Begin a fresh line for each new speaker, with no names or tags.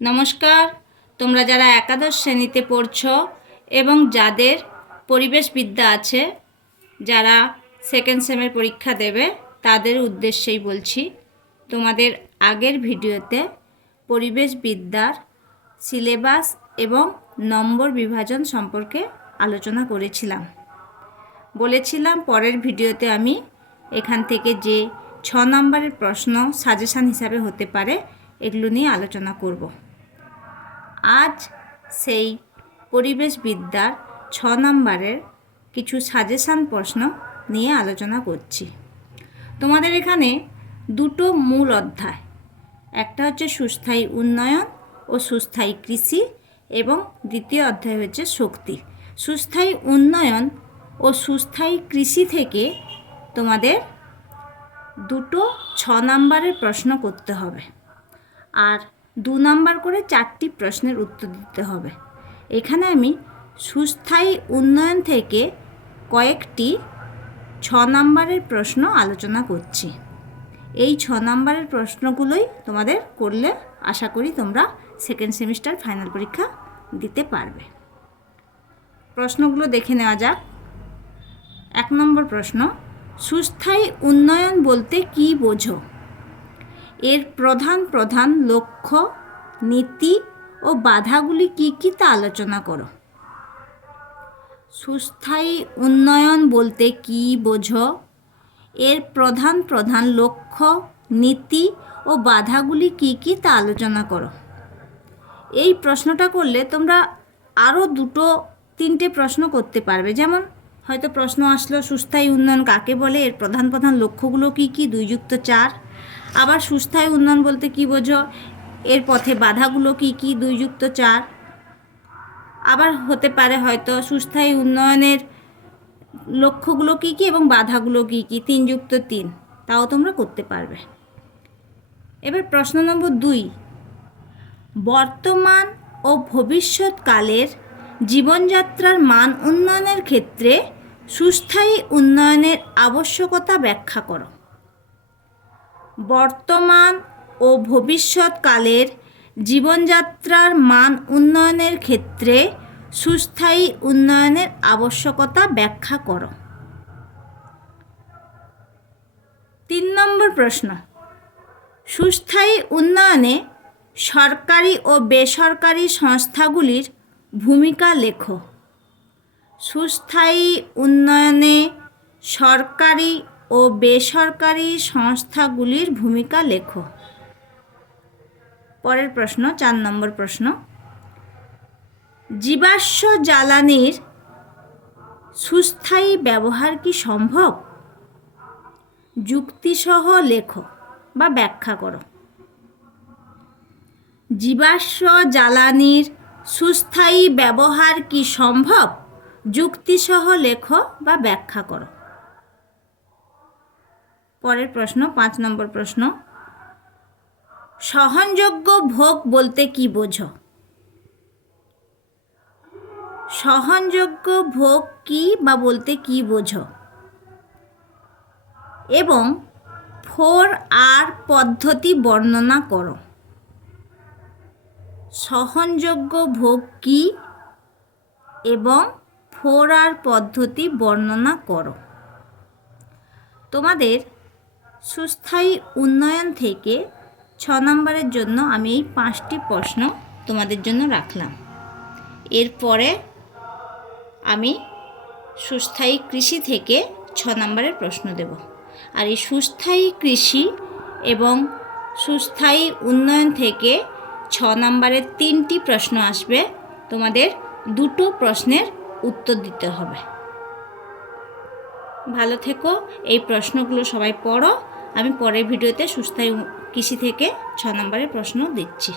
নমস্কার। তোমরা যারা একাদশ শ্রেণীতে পড়ছ এবং যাদের পরিবেশবিদ্যা আছে, যারা সেকেন্ড সেমের পরীক্ষা দেবে, তাদের উদ্দেশ্যেই বলছি, তোমাদের আগের ভিডিওতে পরিবেশবিদ্যার সিলেবাস এবং নম্বর বিভাজন সম্পর্কে আলোচনা করেছিলাম। বলেছিলাম পরের ভিডিওতে আমি এখান থেকে যে ছ নম্বরের প্রশ্ন সাজেশান হিসাবে হতে পারে, এগুলো নিয়ে আলোচনা করব। আজ সেই পরিবেশবিদ্যার ছ নম্বরের কিছু সাজেশান প্রশ্ন নিয়ে আলোচনা করছি। তোমাদের এখানে দুটো মূল অধ্যায়। একটা হচ্ছে সুস্থায়ী উন্নয়ন ও সুস্থায়ী কৃষি এবং দ্বিতীয় অধ্যায় হচ্ছে শক্তি। সুস্থায়ী উন্নয়ন ও সুস্থায়ী কৃষি থেকে তোমাদের দুটো ছ নাম্বারের প্রশ্ন করতে হবে। আর দু নাম্বার করে চারটি প্রশ্নের উত্তর দিতে হবে। এখানে আমি সুস্থায়ী উন্নয়ন থেকে কয়েকটি ছ নাম্বারের প্রশ্ন আলোচনা করছি। এই ছ নাম্বারের প্রশ্নগুলোই তোমাদের করলে আশা করি তোমরা সেকেন্ড সেমিস্টার ফাইনাল পরীক্ষা দিতে পারবে। প্রশ্নগুলো দেখে নেওয়া যাক। এক নম্বর প্রশ্ন, সুস্থায়ী উন্নয়ন বলতে কি বোঝো? এর প্রধান প্রধান লক্ষ্য, নীতি ও বাধাগুলি কি কি তা আলোচনা করো। সুস্থায়ী উন্নয়ন বলতে কি বোঝো? এর প্রধান প্রধান লক্ষ্য, নীতি ও বাধাগুলি কি কি তা আলোচনা করো। এই প্রশ্নটা করলে তোমরা আরও দুটো, তিনটে প্রশ্ন করতে পারবে। যেমন, হয়তো প্রশ্ন আসলো, সুস্থায়ী উন্নয়ন কাকে বলে? এর প্রধান প্রধান লক্ষ্যগুলো কি কি? দুই যুক্ত চার। আবার সুস্থায়ী উন্নয়ন বলতে কি বোঝো? এর পথে বাধাগুলো কি কি দুই যুক্ত চার? আবার হতে পারে হয়তো সুস্থায়ী উন্নয়নের লক্ষ্যগুলো কি কি এবং বাধাগুলো কি কি? তিন যুক্ত তিন। তাও তোমরা করতে পারবে। এবার প্রশ্ন নম্বর দুই। বর্তমান ও ভবিষ্যৎকালের জীবনযাত্রার মান উন্নয়নের ক্ষেত্রে সুস্থায়ী উন্নয়নের আবশ্যকতা ব্যাখ্যা করো। বর্তমান ও ভবিষ্যৎকালের জীবনযাত্রার মান উন্নয়নের ক্ষেত্রে সুস্থায়ী উন্নয়নের আবশ্যকতা ব্যাখ্যা করো। তিন নম্বর প্রশ্ন। সুস্থায়ী উন্নয়নে সরকারি ও বেসরকারি সংস্থাগুলির ভূমিকা লেখো। সুস্থায়ী উন্নয়নে সরকারি ও বেসরকারি সংস্থাগুলির ভূমিকা লেখো। পরের প্রশ্ন, চার নম্বর প্রশ্ন। জীবাশ্ম জ্বালানির সুস্থায়ী ব্যবহার কি সম্ভব? যুক্তিসহ লেখো বা ব্যাখ্যা করো। জীবাশ্ম জ্বালানির সুস্থায়ী ব্যবহার কি সম্ভব? যুক্তিসহ লেখো বা ব্যাখ্যা করো। পরের প্রশ্ন, পাঁচ নম্বর প্রশ্ন। সহনযোগ্য ভোগ বলতে কি বোঝো? সহনযোগ্য ভোগ কি বা বলতে কি বোঝো? এবং ফোর আর পদ্ধতি বর্ণনা করো। সহনযোগ্য ভোগ কি এবং ফোর আর পদ্ধতি বর্ণনা করো। তোমাদের সুস্থায়ী উন্নয়ন থেকে ছ নম্বরের জন্য আমি এই পাঁচটি প্রশ্ন তোমাদের জন্য রাখলাম। এরপরে আমি সুস্থায়ী কৃষি থেকে ছ নম্বরের প্রশ্ন দেব। আর এই সুস্থায়ী কৃষি এবং সুস্থায়ী উন্নয়ন থেকে ছ নম্বরের তিনটি প্রশ্ন আসবে। তোমাদের দুটো প্রশ্নের উত্তর দিতে হবে। ভালো থেকো। এই প্রশ্নগুলো সবাই পড়ো। আমি পরের ভিডিওতে সুস্থায়ী কৃষি থেকে ছ নম্বরের প্রশ্ন দিচ্ছি।